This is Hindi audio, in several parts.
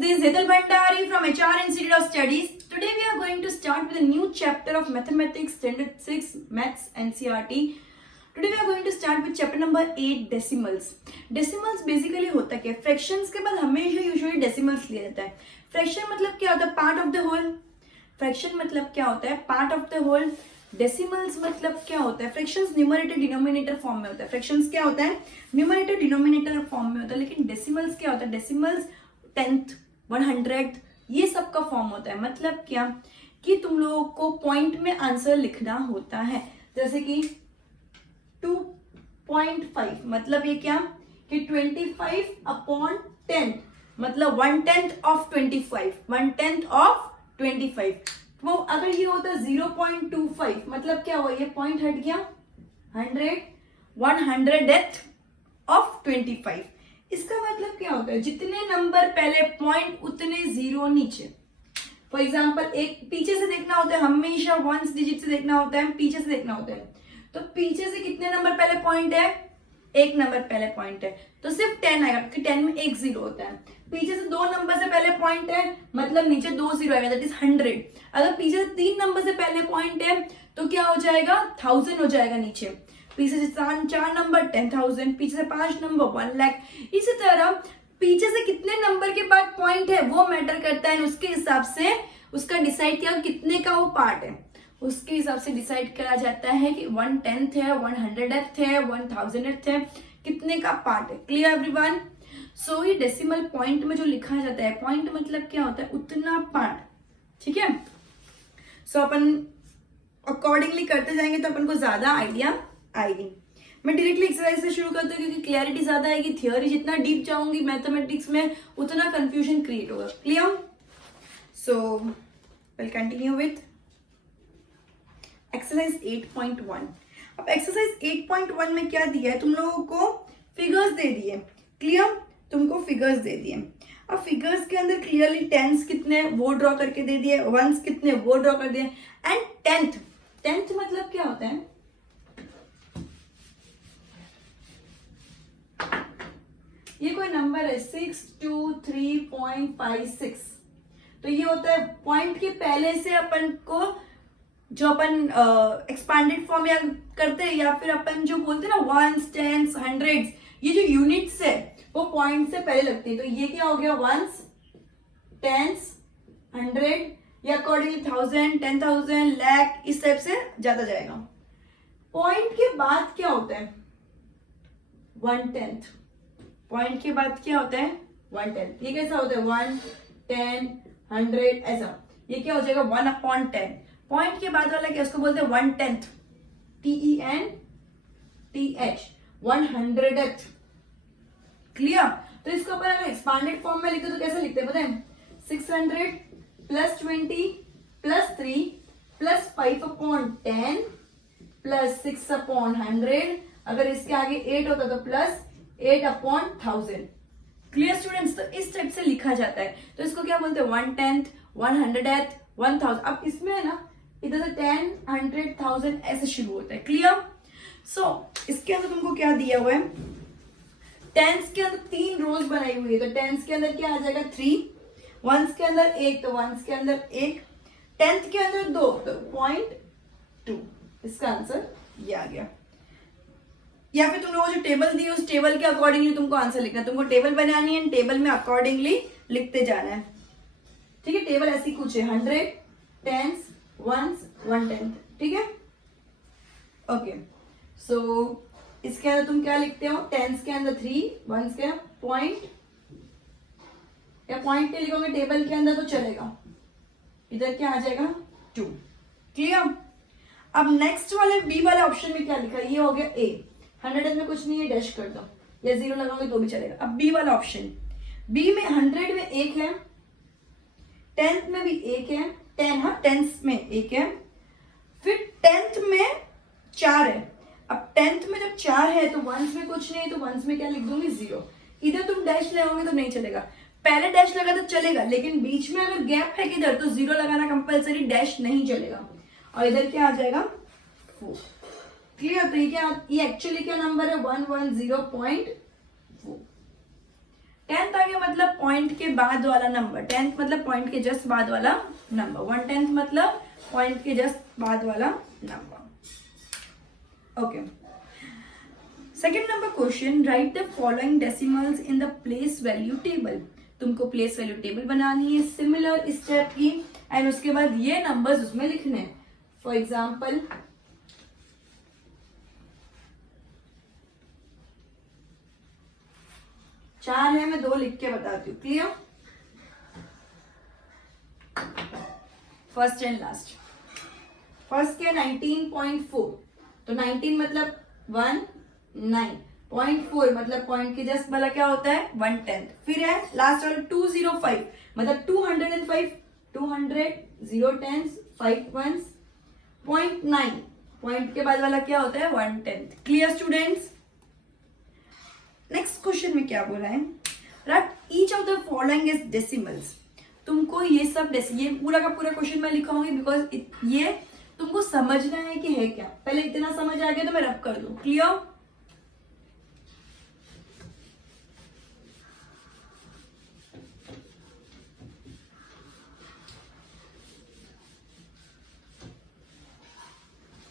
this is Hetal Bhandari from HR Institute of Studies. Today we are going to start with a new chapter of Mathematics Standard 6 Maths NCERT. Today we are going to start with chapter number 8 Decimals. Decimals basically होता क्या है? Fractions के बाद हमेशा usually decimals लिया जाता है. Fraction मतलब क्या होता है? Part of the whole. Fraction मतलब क्या होता है? Part of the whole. Decimals मतलब क्या होता है? Fractions numerator denominator फॉर्म में होता है. Fractions क्या होता है? Numerator denominator फॉर्म में होता है. लेकिन decimals क्या होता है? Decimals 10th 100th ये सब का फॉर्म होता है. मतलब क्या कि तुम लोगों को पॉइंट में आंसर लिखना होता है. जैसे कि 2.5 मतलब ये क्या कि 25 अपॉन 10 मतलब 1/10 ऑफ 25 1/10 ऑफ 25. तो अगर ये होता 0.25 मतलब क्या हुआ? ये पॉइंट हट गया 100 100th ऑफ 25. इसका मतलब क्या होता है? जितने नंबर पहले पॉइंट उतने जीरो नीचे. फॉर एग्जाम्पल एक पीछे से देखना होता है, हमेशा वंस डिजिट से देखना होता है, पीछे से देखना होता है. तो पीछे से कितने नंबर पहले पॉइंट है? एक नंबर पहले पॉइंट है तो सिर्फ 10 आएगा क्योंकि 10 में एक जीरो होता है. पीछे से दो नंबर से पहले पॉइंट है मतलब नीचे दो जीरो आएगा, दैट इज 100. अगर पीछे से तीन नंबर से पहले पॉइंट है तो क्या हो जाएगा? 1000 हो जाएगा नीचे. पीछे से चार नंबर 10,000, पीछे से 5 नंबर 1 लाख. इसी तरह पीछे से कितने नंबर के बाद पॉइंट है वो मैटर करता है. उसके हिसाब से उसका डिसाइड किया कितने का वो पार्ट है, उसके हिसाब से डिसाइड करा जाता है कि 1/10 है, 100th है, 1000th है, कितने का पार्ट है. Clear everyone? सो ये डेसिमल पॉइंट में जो लिखा जाता है, पॉइंट मतलब क्या होता है? उतना पार्ट. ठीक है. सो अपन अकॉर्डिंगली करते जाएंगे तो अपन को ज्यादा आइडिया आएगी. मैं डायरेक्टली एक्सरसाइज से शुरू करती हूँ क्योंकि क्लैरिटी ज्यादा आएगी. थियोरी जितना डीप जाऊंगी मैथमेटिक्स में उतना कंफ्यूजन क्रिएट होगा. Clear? So will continue with exercise 8.1. अब एक्सरसाइज 8.1 में क्या दिया है? तुम लोगों को फिगर्स दे दिए. क्लियर? तुमको फिगर्स दे दिए. अब फिगर्स के अंदर क्लियरली टेंस कितने वो ड्रॉ करके दे दिए, वंस कितने वो ड्रॉ कर दिए, एंड टेंथ मतलब क्या होता है? ये कोई नंबर है 623.56. तो ये होता है पॉइंट के पहले से अपन को जो अपन एक्सपांडेड फॉर्म या करते हैं या फिर अपन जो बोलते हैं ना वंस टेंस हंड्रेड्स, ये जो यूनिट्स है वो पॉइंट से पहले लगती है. तो ये क्या हो गया? वंस टेंस 100 या अकॉर्डिंगली 1000 10,000 लाख इस टाइप से ज्यादा जाएगा. पॉइंट के बाद क्या होता है? 1/10. पॉइंट के बाद क्या होता है? 1/10. ये कैसा होता है? 1 10 100 ऐसा. ये क्या हो जाएगा? 1/10. पॉइंट के बाद वाला क्या? उसको बोलते हैं 1/10. TENTH 100th. क्लियर? तो इसको अपन अगर एक्सपांडेड फॉर्म में लिखते तो कैसे लिखते हैं पता है? 600 प्लस 20 प्लस 3 प्लस 5/10 प्लस 6/100. अगर इसके आगे 8 होता तो प्लस 8/1000. Clear students? तो इस टाइप से लिखा जाता है. तो इसको क्या बोलते हैं? 1/10 100th 1000. अब इसमें है ना इधर से 10 100 1000 ऐसे शुरू होता है. क्लियर? सो इसके अंदर तुमको क्या दिया हुआ है? टेंस के अंदर 3 रोज बनाई हुई है. तो टेंस के अंदर क्या आ जाएगा? 3. वंस के अंदर 1 तो वंस के अंदर 1. टेंथ के अंदर 2 तो 0.2. इसका आंसर ये आ गया. या फिर तुम लोगों को जो टेबल दी उस टेबल के अकॉर्डिंगली तुमको आंसर लिखना है. तुमको टेबल बनानी है, टेबल में अकॉर्डिंगली लिखते जाना है. ठीक है. टेबल ऐसी कुछ है 100 टेंस वंस 1/10. ठीक है. ओके. सो इसके अंदर तुम क्या लिखते हो? टेंस के अंदर 3 वंस के पॉइंट या पॉइंट के लिखोगे टेबल के अंदर तो चलेगा. इधर क्या आ जाएगा? 2. क्लियर? अब नेक्स्ट वाले बी वाले ऑप्शन में क्या लिखा? ये हो गया ए. 100 में कुछ नहीं है, डैश कर दो या 0 लगाओगे तो भी चलेगा. अब बी वाला ऑप्शन, बी में 100 में 1 है, 10th में भी 1 है, 10 हाँ 10th में 1 है, फिर 10th में 4 है. अब 10th में जब 4 है तो वंस में कुछ नहीं है तो वंस में क्या लिख दूंगी? 0. इधर तुम डैश लगाओगे तो नहीं चलेगा. पहले डैश लगा तो चलेगा लेकिन बीच में अगर गैप है किधर तो 0 लगाना कंपलसरी, डैश नहीं चलेगा. और इधर क्या आ जाएगा? 4. क्लियर? तो ये क्या? ये एक्चुअली क्या नंबर है? 110.4. टेंथ आ गया मतलब पॉइंट के बाद वाला नंबर, टेंथ मतलब पॉइंट के जस्ट बाद वाला नंबर, 1/10 मतलब पॉइंट के जस्ट बाद वाला number. Okay, second number question, right the following decimals in the place value table. तुमको प्लेस वैल्यू टेबल बनानी है सिमिलर स्टेप की, एंड उसके बाद ये नंबर्स उसमें लिखने हैं। फॉर एग्जाम्पल 4 है, मैं 2 लिख के बताती हूँ। Clear? First and last. First क्या 19.4, तो 19 मतलब 1 9, 0.4 मतलब पॉइंट के जस्ट वाला क्या होता है 1/10। फिर है लास्ट वाला 205 मतलब 205, 200 0 10 5 1 0.9 पॉइंट के बाद वाला क्या होता है 1/10। Clear students? नेक्स्ट क्वेश्चन में क्या बोला है, right each of the following is decimals. तुमको ये सब ये पूरा का पूरा क्वेश्चन मैं लिखाऊंगी बिकॉज ये तुमको समझना है कि है क्या। पहले इतना समझ आ गया तो मैं रब कर दूं। क्लियर?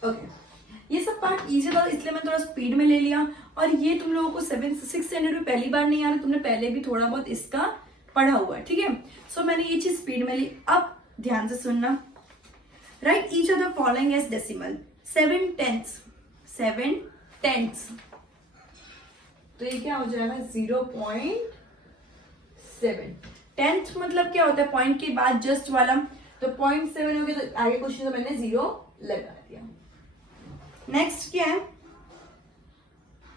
ओके, ये सब पार्ट इजी था इसलिए मैं थोड़ा स्पीड में ले लिया, और ये तुम लोगों को 6th स्टैंडर्ड में पहली बार नहीं आ रहा, तुमने पहले भी थोड़ा बहुत इसका पढ़ा हुआ है, ठीक है। सो मैंने ये चीज स्पीड में ली। अब ध्यान से सुनना, write each of the following as decimal. 7/10, तो ये क्या हो जाएगा 0.7। टेंथ मतलब क्या होता है पॉइंट के बाद जस्ट वाला, तो 0.7 हो गया, तो आगे क्वेश्चन तो मैंने 0 लगा दिया। नेक्स्ट क्या है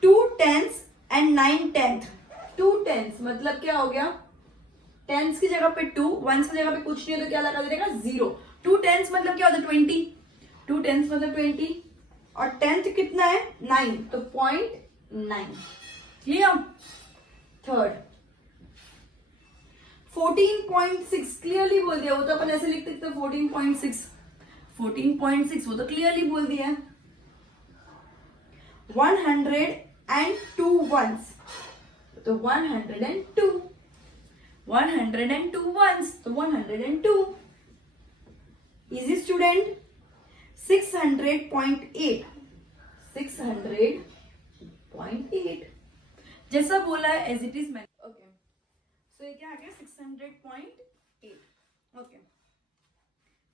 2/10 एंड 9/10। 2/10 मतलब क्या हो गया, टेंस की जगह पे 2, वंस की जगह पे कुछ नहीं है तो क्या लगा देगा 0। 2/10 मतलब क्या होता है 20, 2/10 मतलब 20, और 10th कितना है 9, तो 0.9। क्लियर? थर्ड 14.6 क्लियरली बोल दिया, वो तो अपन ऐसे लिख सकते 14.6, 14.6 वो तो क्लियरली बोल दिया है। 102 वंस, तो 102, 102 वंस, तो 102। Easy student. 600.8, 600.8 जैसा बोला है एज इट इज। मैंने ओके, सो ये क्या आ गया 600.8। Okay,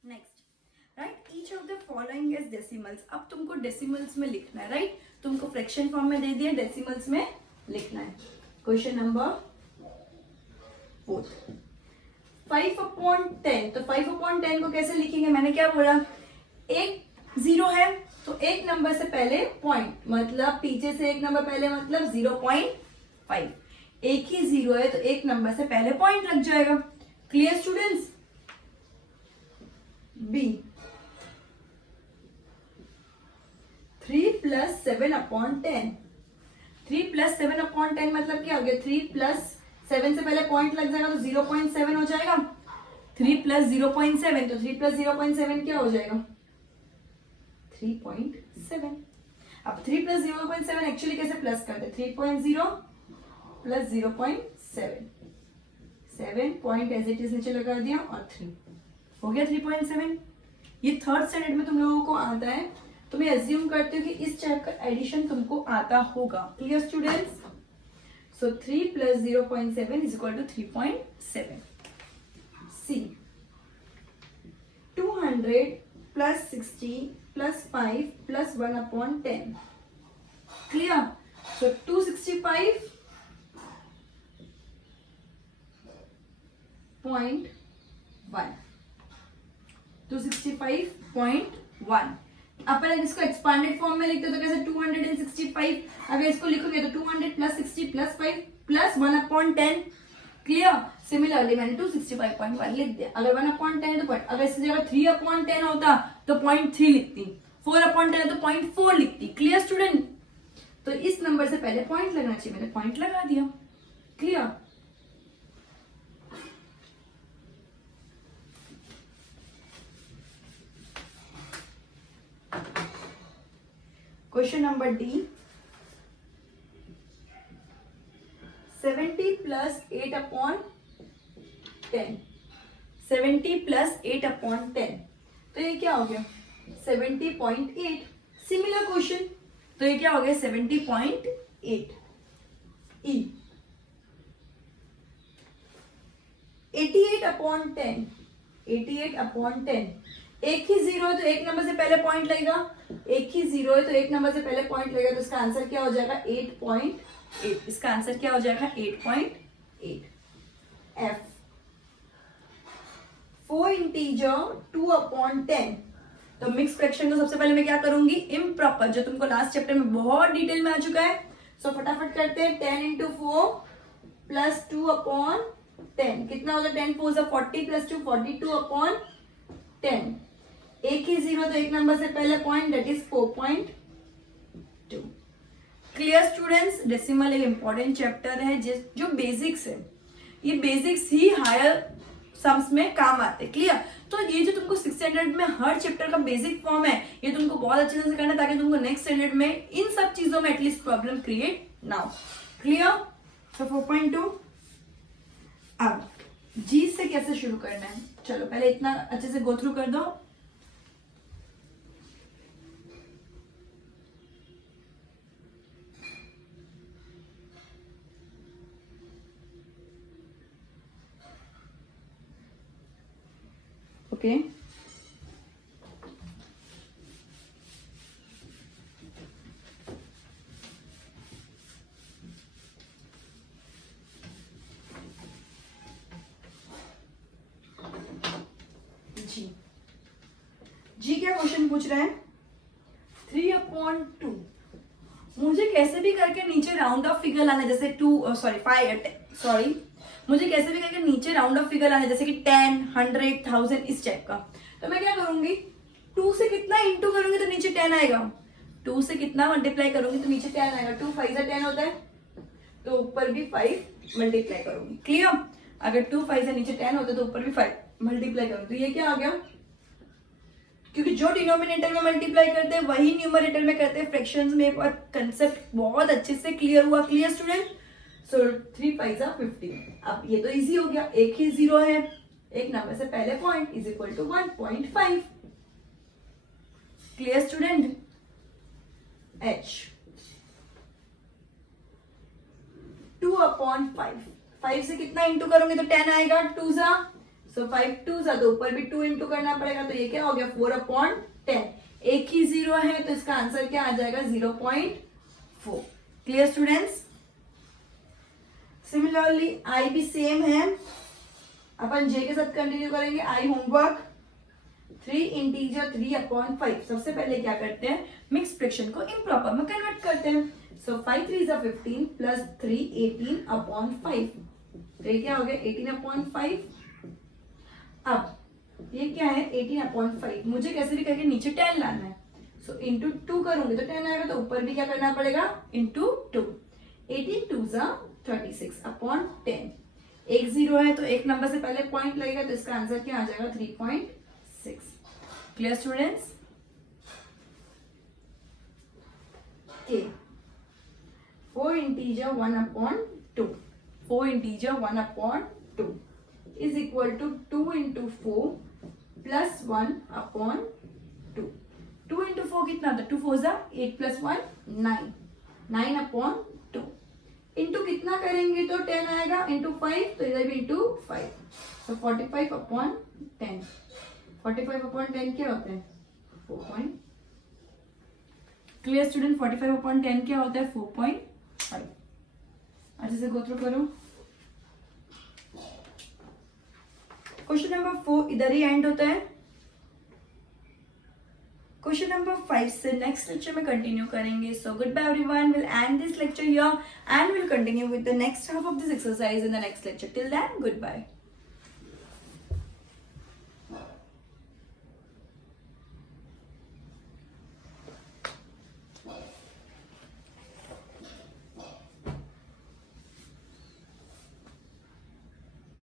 next, right each of the following is decimals. अब तुमको डेसिमल्स में लिखना है, राइट तुमको फ्रैक्शन फॉर्म में दे दिया, डेसिमल्स में लिखना है। क्वेश्चन नंबर 4, 5/10, तो 5/10 को कैसे लिखेंगे, मैंने क्या बोला, एक 0 है तो एक नंबर से पहले पॉइंट, मतलब पीछे से एक नंबर पहले मतलब 0.5, एक ही 0 है तो एक नंबर से पहले पॉइंट लग जाएगा। Clear students? बी 3 + 7/10, 3 + 7/10 मतलब क्या हो गया, 3 + 7 से पहले पॉइंट लग जाएगा तो 0.7 हो जाएगा। 3 + 0.7, तो 3 + 0.7 क्या हो जाएगा 3.7। अब 3 + 0.7 एक्चुअली कैसे प्लस करते, 3.0 + 0.7, 7 पॉइंट एज इट इज नीचे लगा दिया और 3 हो गया 3.7। ये थर्ड स्टैंडर्ड में तुम लोगों को आता है, तो मैं एज्यूम करती हूँ कि इस टाइप का एडिशन तुमको आता होगा। Clear students? So 3 + 0.7 = 3.7। See 200 + 60 + 5 + 1/10। Clear? So 265.1, 265.1। अपन इसको एक्सपांडेड फॉर्म में लिखते तो कैसे 265, अगर इसको लिखोगे तो 200 + 60 + 5 + 1/10। क्लियर? सिमिलरली मैंने 265.1 लिख दिया। अगर 1/10 तो अगर इसकी जगह 3/10 होता तो 0.3 लिखती, 4/10 है तो 0.4 लिखती। Clear student? तो इस नंबर से पहले पॉइंट लगना चाहिए, मैंने पॉइंट लगा दिया। Clear? Question number D, 70 plus 8 upon 10, 70 plus 8 upon 10, तो ये क्या हो गया 70.8। सिमिलर क्वेश्चन, तो ये क्या हो गया 70.8। ई 88 अपॉन 10, 88 अपॉन 10, एक ही जीरो है तो एक नंबर से पहले पॉइंट लगेगा, एक ही जीरो है तो एक नंबर से पहले पॉइंट लगेगा, तो इसका आंसर क्या हो जाएगा 8.8। इसका आंसर क्या हो जाएगा 8.8। एफ 4 इंटीजर 2 अपॉन 10, तो मिक्स फ्रैक्शन को सबसे पहले मैं क्या करूंगी इम्प्रॉपर, जो तुमको लास्ट चैप्टर में बहुत डिटेल में आ चुका है। सो फटाफट करते हैं 10 इंटू 4 प्लस 2 अपॉन 10, कितना होगा 10 4 से 40 प्लस 2 42 अपॉन 10, एक ही जीरो तो एक नंबर से पहले point, that is 4.2। Clear students, decimal एक इंपॉर्टेंट चैप्टर है जो बेसिक्स है, ये बेसिक्स ही हायर सम्स में काम आते हैं। क्लियर, तो ये जो तुमको 6 स्टैंडर्ड में हर चैप्टर का बेसिक फॉर्म है, ये तुमको बहुत अच्छे से करना है ताकि तुमको नेक्स्ट स्टैंडर्ड में इन सब चीजों में एटलीस्ट प्रॉब्लम क्रिएट ना हो। क्लियर, तो 4.2। अब जी से कैसे शुरू करना है, चलो पहले इतना अच्छे से गो थ्रू कर दो। ओके, जी क्या क्वेश्चन पूछ रहे हैं 3/2, मुझे कैसे भी करके नीचे राउंड ऑफ फिगर लाना है, जैसे 5 मुझे कैसे भी करके नीचे राउंड ऑफ फिगर लाना है, जैसे कि 10, 100, 1000 इस टाइप का। तो मैं क्या करूंगी 2 से कितना इंटू करूंगी तो नीचे 10 आएगा, 2 से कितना मल्टीप्लाई करूंगी तो नीचे 10 आएगा, 2 5 10 होता है तो ऊपर भी 5 मल्टीप्लाई करूंगी। क्लियर, अगर 2 5 से नीचे 10 होता है तो ऊपर भी 5 मल्टीप्लाई करूंगी, तो ये क्या आ गया, क्योंकि जो डिनोमिनेटर में मल्टीप्लाई करते हैं वही न्यूमरेटर में करते हैं फ्रैक्शंस में, और कंसेप्ट बहुत अच्छे से क्लियर हुआ। क्लियर स्टूडेंट, सो 3 5 15। अब ये तो इजी हो गया, एक ही जीरो है, एक नंबर से पहले point is equal to 1.5। Clear student, h 2/5, 5 से कितना इंटू करोगे तो 10 आएगा, 2 सा, सो 5 2 सा तो ऊपर भी 2 इंटू करना पड़ेगा, तो ये क्या हो गया 4/10, एक ही जीरो है तो इसका आंसर क्या आ जाएगा 0.4। क्लियर स्टूडेंट्स, सिमिलरली आई भी सेम है, अपन जे के साथ कंटिन्यू करेंगे। आई होमवर्क 3 इंटीजर 3/5, सबसे पहले क्या करते हैं मिक्स फ्रैक्शन को इम्प्रॉपर में कन्वर्ट करते हैं। सो 5 3 15 प्लस 3 18/5, तो ये क्या हो गया 18/5। अब ये क्या है 18/5, मुझे कैसे भी करके नीचे 10 लाना है, सो इंटू 2 करूंगी तो 10 आएगा, तो ऊपर भी क्या करना पड़ेगा इंटू 2, 18 2 36/10, एक जीरो है तो एक नंबर से पहले पॉइंट लगेगा, तो इसका आंसर क्या आ जाएगा 3.6। क्लियर स्टूडेंट्स, के 4 integer 1/2, 4 integer 1/2 is equal to 2 into 4 plus 1/2। 2 into 4 कितना होता है, 2 4 8 प्लस 1 9, 9/2 इंटू कितना करेंगे तो 10 आएगा, इंटू 5 तो इधर भी इंटू 5, तो 45/10, 45/10 क्या होता है 4. क्लियर स्टूडेंट, 45/10 क्या होता है 4.5। अच्छे से गो थ्रू करो। क्वेश्चन नंबर 4 इधर ही एंड होता है। क्वेश्चन नंबर 5 से नेक्स्ट लेक्चर में कंटिन्यू करेंगे। So good bye everyone, will end this lecture here and will continue with the next half of this exercise in the next lecture. Till then good bye.